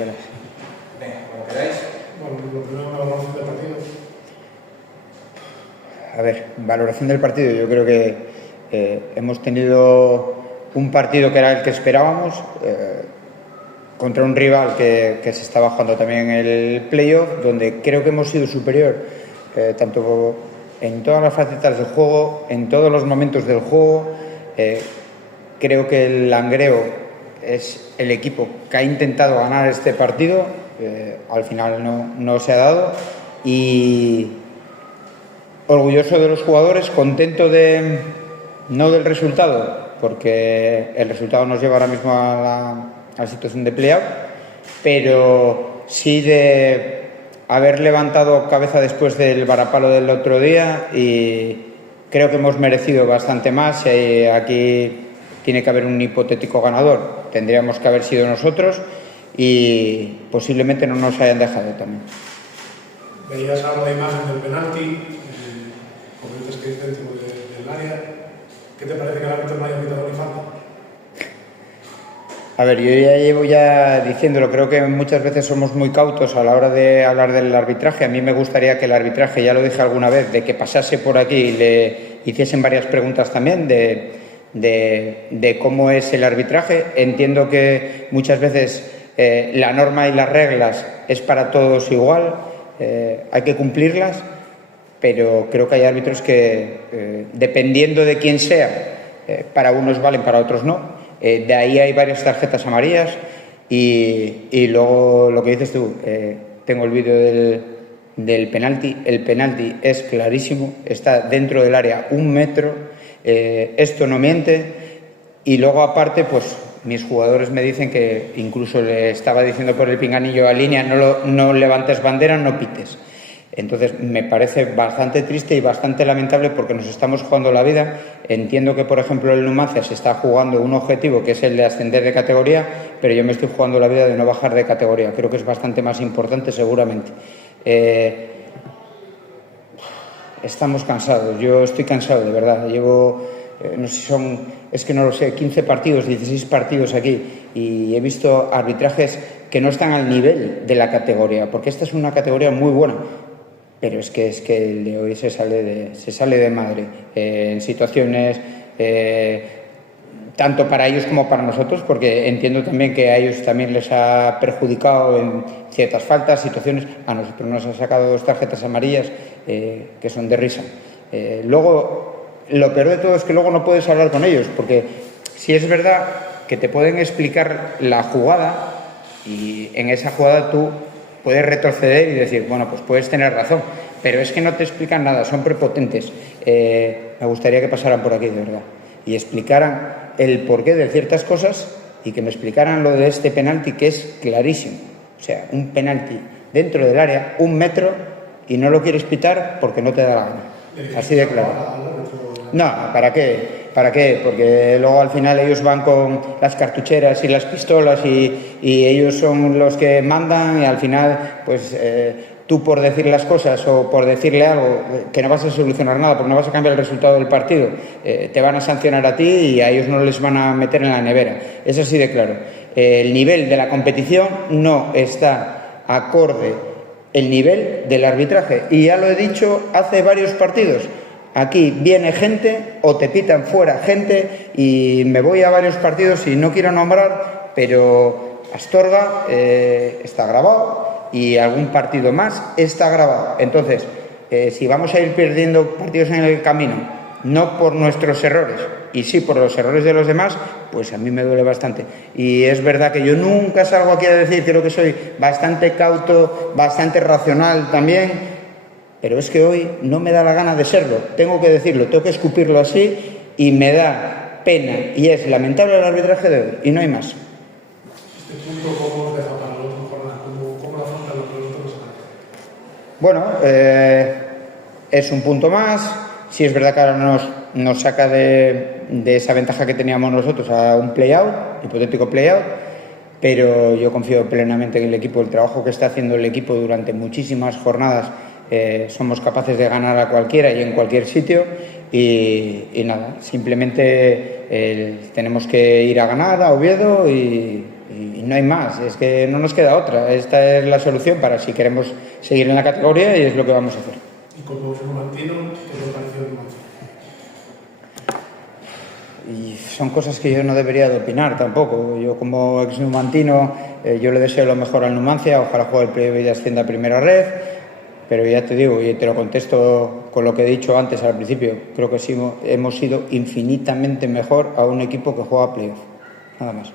queráis. Venga, como queráis. Bueno, lo primero, la valoración del partido. A ver, valoración del partido. Yo creo que hemos tenido un partido que era el que esperábamos, contra un rival que se estaba jugando también en el playoff, donde creo que hemos sido superior, tanto en todas las facetas del juego, en todos los momentos del juego. Creo que el Langreo es el equipo que ha intentado ganar este partido, al final no se ha dado, y orgulloso de los jugadores, contento no del resultado, porque el resultado nos lleva ahora mismo a la situación de playoff, pero sí de haber levantado cabeza después del varapalo del otro día, y creo que hemos merecido bastante más. Aquí tiene que haber un hipotético ganador, tendríamos que haber sido nosotros, y posiblemente no nos hayan dejado también. Veías algo de imagen del penalti, como dices que es dentro del área. ¿Qué te parece que el árbitro no haya quitado ni falta? A ver, yo ya llevo diciéndolo, creo que muchas veces somos muy cautos a la hora de hablar del arbitraje. A mí me gustaría que el arbitraje, ya lo dije alguna vez, de que pasase por aquí y le hiciesen varias preguntas también de cómo es el arbitraje. Entiendo que muchas veces la norma y las reglas es para todos igual, hay que cumplirlas, pero creo que hay árbitros que, dependiendo de quién sea, para unos valen, para otros no. De ahí hay varias tarjetas amarillas, y luego lo que dices tú, tengo el vídeo del penalti. El penalti es clarísimo, está dentro del área 1 metro, esto no miente. Y luego aparte, pues mis jugadores me dicen que incluso le estaba diciendo por el pinganillo a línea: no levantes bandera, no pites. Entonces me parece bastante triste y bastante lamentable, porque nos estamos jugando la vida. Entiendo que, por ejemplo, el Numancia se está jugando un objetivo que es el de ascender de categoría, pero yo me estoy jugando la vida de no bajar de categoría. Creo que es bastante más importante, seguramente. Estamos cansados, yo estoy cansado, de verdad. Llevo, no sé si son, es que no lo sé, 15 partidos, 16 partidos aquí, y he visto arbitrajes que no están al nivel de la categoría, porque esta es una categoría muy buena. Pero es que el de hoy se sale de madre, en situaciones tanto para ellos como para nosotros, porque entiendo también que a ellos también les ha perjudicado en ciertas faltas, situaciones. A nosotros nos ha sacado 2 tarjetas amarillas que son de risa. Luego, lo peor de todo es que luego no puedes hablar con ellos, porque si es verdad que te pueden explicar la jugada, y en esa jugada tú puedes retroceder y decir, bueno, pues puedes tener razón, pero es que no te explican nada, son prepotentes. Me gustaría que pasaran por aquí, de verdad, y explicaran el porqué de ciertas cosas, y que me explicaran lo de este penalti, que es clarísimo. O sea, un penalti dentro del área, 1 metro, y no lo quieres pitar porque no te da la gana. Así de claro. No, ¿para qué? ¿Para qué? Porque luego al final ellos van con las cartucheras y las pistolas, y ellos son los que mandan, y al final, pues tú, por decir las cosas o por decirle algo, que no vas a solucionar nada, porque no vas a cambiar el resultado del partido, te van a sancionar a ti, y a ellos no les van a meter en la nevera. Es así de claro. El nivel de la competición no está acorde el nivel del arbitraje, y ya lo he dicho hace varios partidos. Aquí viene gente o te pitan fuera gente, y me voy a varios partidos y no quiero nombrar, pero Astorga está grabado, y algún partido más está grabado. Entonces, si vamos a ir perdiendo partidos en el camino, no por nuestros errores, y sí por los errores de los demás, pues a mí me duele bastante. Y es verdad que yo nunca salgo aquí a decir, creo que soy bastante cauto, bastante racional también, pero es que hoy no me da la gana de serlo, tengo que decirlo, tengo que escupirlo así, y me da pena, y es lamentable el arbitraje de hoy, y no hay más. Este punto, ¿cómo os deja para la última jornada? ¿Cómo lo afrontan los otros semanas? Bueno, es un punto más. Sí, es verdad que ahora nos saca de esa ventaja que teníamos nosotros a un play-out, hipotético play-out, pero yo confío plenamente en el equipo, el trabajo que está haciendo el equipo durante muchísimas jornadas. Somos capaces de ganar a cualquiera y en cualquier sitio, y nada, simplemente tenemos que ir a ganar a Oviedo y y no hay más, es que no nos queda otra. Esta es la solución para si queremos seguir en la categoría y es lo que vamos a hacer. Y como numantino, ¿qué te pareció el Numancia? Y son cosas que yo no debería de opinar tampoco. Yo como ex-numantino, yo le deseo lo mejor al Numancia, ojalá juegue el playoff y ascienda a primera red, pero ya te digo, y te lo contesto con lo que he dicho antes al principio, creo que sí, hemos sido infinitamente mejor a un equipo que juega playoff, nada más.